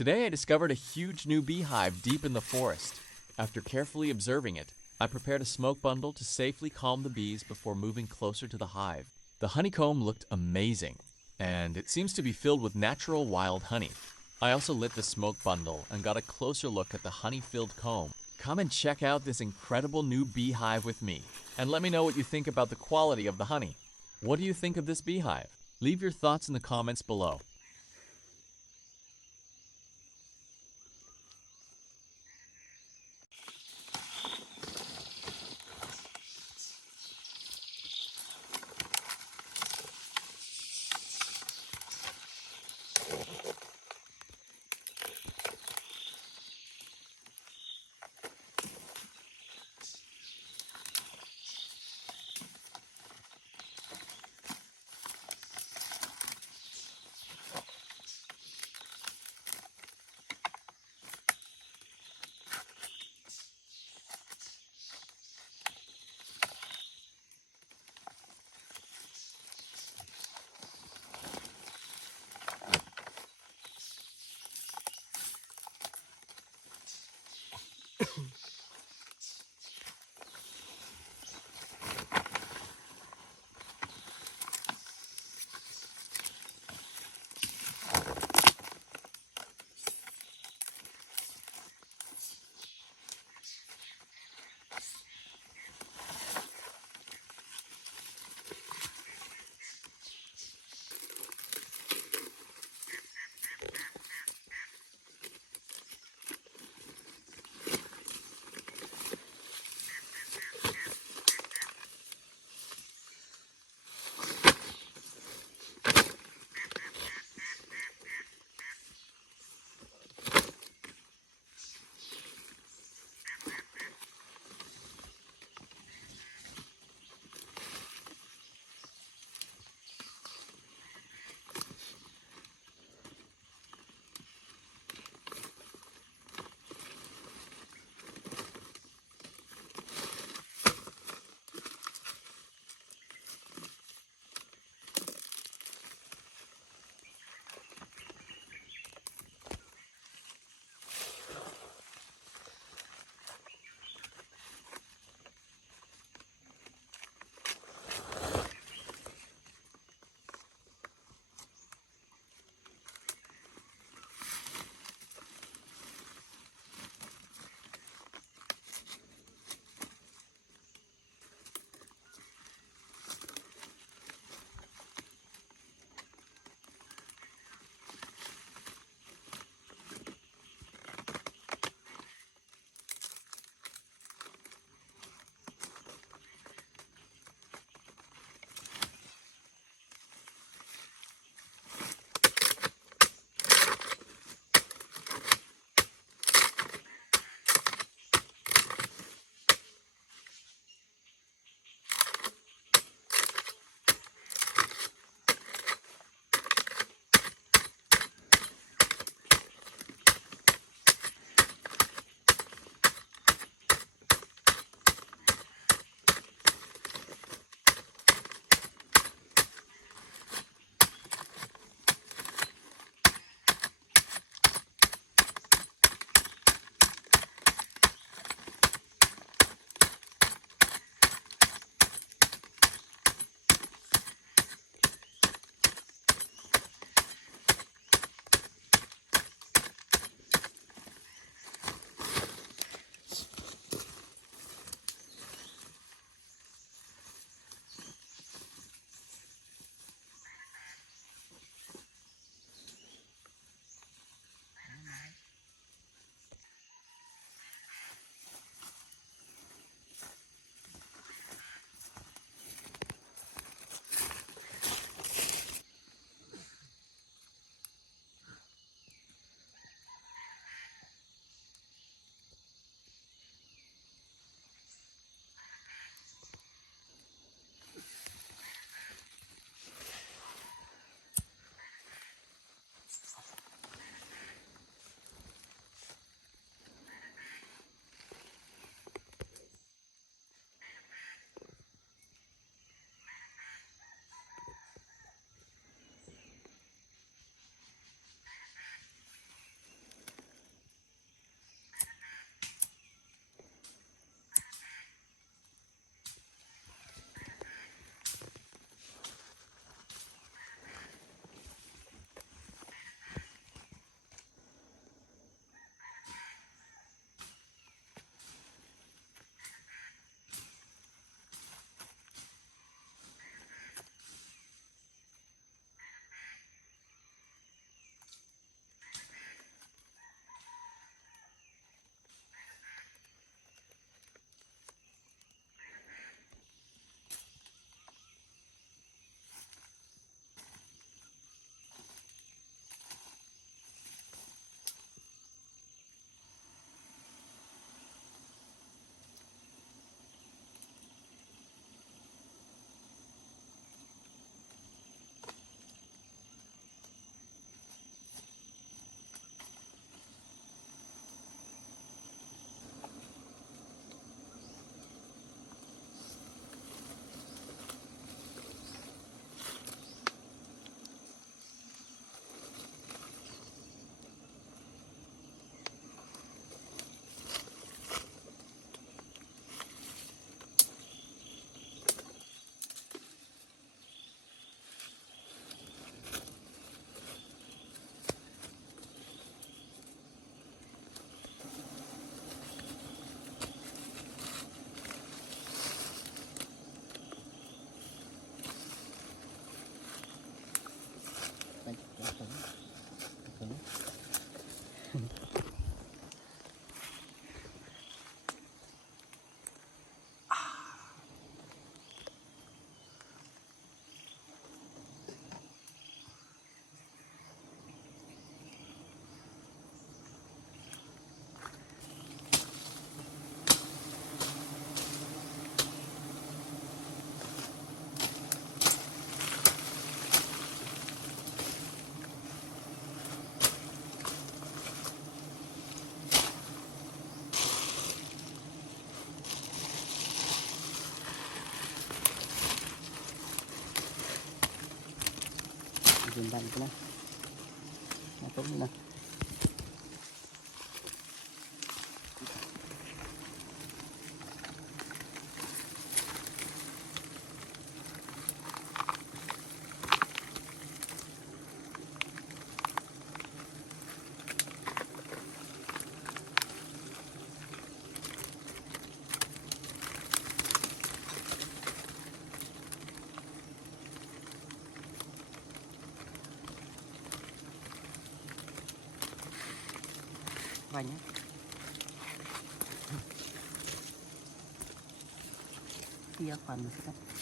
Today I discovered a huge new beehive deep in the forest. After carefully observing it, I prepared a smoke bundle to safely calm the bees before moving closer to the hive. The honeycomb looked amazing, and it seems to be filled with natural wild honey. I also lit the smoke bundle and got a closer look at the honey-filled comb. Come and check out this incredible new beehive with me, and let me know what you think about the quality of the honey. What do you think of this beehive? Leave your thoughts in the comments below. Jindan ko na. Ito na. Banyak. Iya panas kan.